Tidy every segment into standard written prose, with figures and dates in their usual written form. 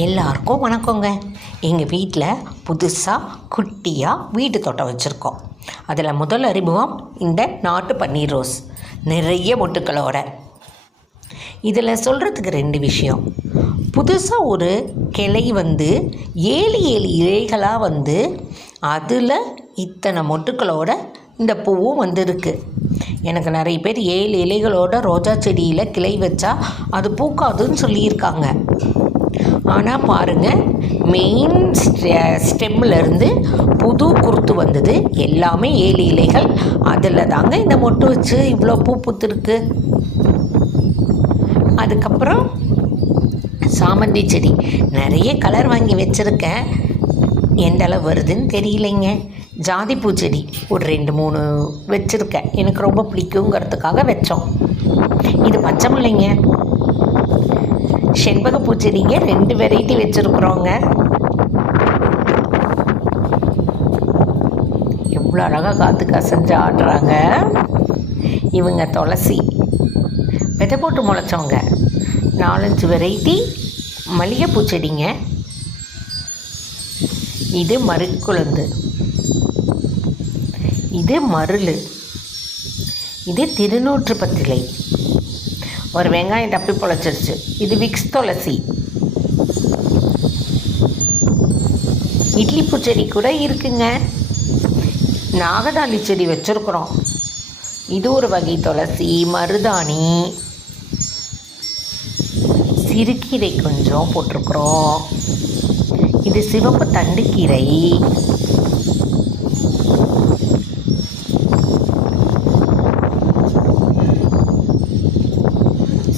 எல்லாருக்கும் வணக்கங்க. எங்கள் வீட்டில் புதுசாக குட்டியாக வீட்டு தோட்டம் வச்சுருக்கோம். அதில் முதல் அறிமுகம் இந்த நாட்டு பன்னீர் ரோஸ், நிறைய மொட்டுக்களோட. இதில் சொல்கிறதுக்கு 2 விஷயம். புதுசாக ஒரு கிளை 7 இலைகளாக அதில் இத்தனை மொட்டுக்களோட இந்த பூவும் வந்திருக்கு. எனக்கு நிறைய பேர் 7 இலைகளோட ரோஜா செடியில் கிளை வச்சா அது பூக்காதுன்னு சொல்லியிருக்காங்க. ஆனால் பாருங்கள், மெயின் ஸ்டெம்மிலேருந்து புது குருத்து வந்தது. எல்லாமே 7 இலைகள். அதில் தாங்க இந்த மொட்டு வச்சு இவ்வளோ பூ பூத்துருக்கு. அதுக்கப்புறம் சாமந்தி செடி நிறைய கலர் வாங்கி வச்சுருக்கேன். எந்த அளவு வருதுன்னு தெரியலைங்க. ஜாதி பூச்செடி ஒரு 2-3 வச்சுருக்கேன். எனக்கு ரொம்ப பிடிக்குங்கிறதுக்காக வச்சோம். இது பச்சை முல்லைங்க. செண்பக பூச்செடிங்க 2 வெரைட்டி வச்சுருக்குறோங்க. எவ்வளோ அழகாக காற்றுக்கு அசைஞ்சு ஆடுறாங்க. இவங்க துளசி விதை போட்டு முளைச்சவங்க. 4-5 வெரைட்டி மல்லிகை பூச்செடிங்க. இது மருக்குழந்து, இது மருள், இது திருநூற்று பத்திலை. ஒரு வெங்காயம் தப்பி பொழைச்சிருச்சு. இது விக்ஸ் துளசி. இட்லி பூச்செடி கூட இருக்குங்க. நாகதாளி செடி வச்சுருக்குறோம். இது ஒரு வகை துளசி. மருதாணி, சிறுகீரை கொஞ்சம் போட்டிருக்குறோம். இது சிவப்பு தண்டுக்கீரை.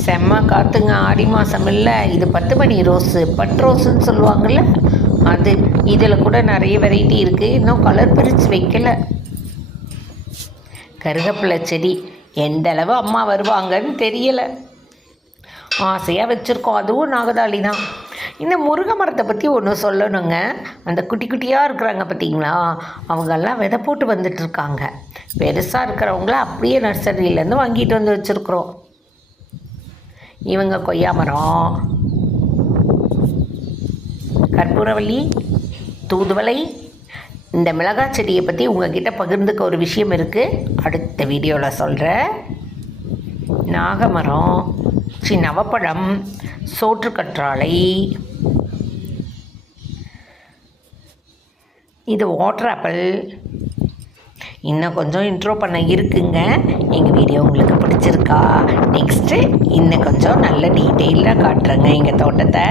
செம்ம காற்றுங்க. ஆடி மாதம் இல்லை, இது 10 மணி ரோஸு, பட் ரோஸுன்னு சொல்லுவாங்கள்ல அது. இதில் கூட நிறைய வெரைட்டி இருக்குது. இன்னும் கலர் பிரித்து வைக்கலை. கருகப்பிள்ளை செடி எந்த அளவு அம்மா வருவாங்கன்னு தெரியலை. ஆசையாக வச்சுருக்கோம். அதுவும் நாகதாளி தான். இந்த முருங்கை மரத்தை பற்றி ஒன்று சொல்லணுங்க. அந்த குட்டி குட்டியாக இருக்கிறாங்க பார்த்தீங்களா, அவங்கெல்லாம் விதை போட்டு வந்துட்டுருக்காங்க. பெருசாக இருக்கிறவங்கள அப்படியே நர்சரியிலேருந்து வாங்கிட்டு வந்து வச்சுருக்குறோம். இவங்க கொய்யா மரம், கற்பூரவள்ளி, தூதுவளை. இந்த மிளகாய் செடியை பற்றி உங்ககிட்ட பகிர்ந்துக்க ஒரு விஷயம் இருக்குது. அடுத்த வீடியோவில் சொல்கிறேன். நாகமரம், நவப்பழம், சோற்றுக்கற்றாழை, இது வாட்டர் ஆப்பிள். இன்னும் கொஞ்சம் இன்ட்ரோ பண்ண இருக்குங்க. எங்கள் வீடியோ உங்களுக்கு பிடிச்சிருக்கா? நெக்ஸ்ட்டு இன்னும் கொஞ்சம் நல்ல டீட்டெயிலாக காட்டுறேங்க எங்கள் தோட்டத்தை.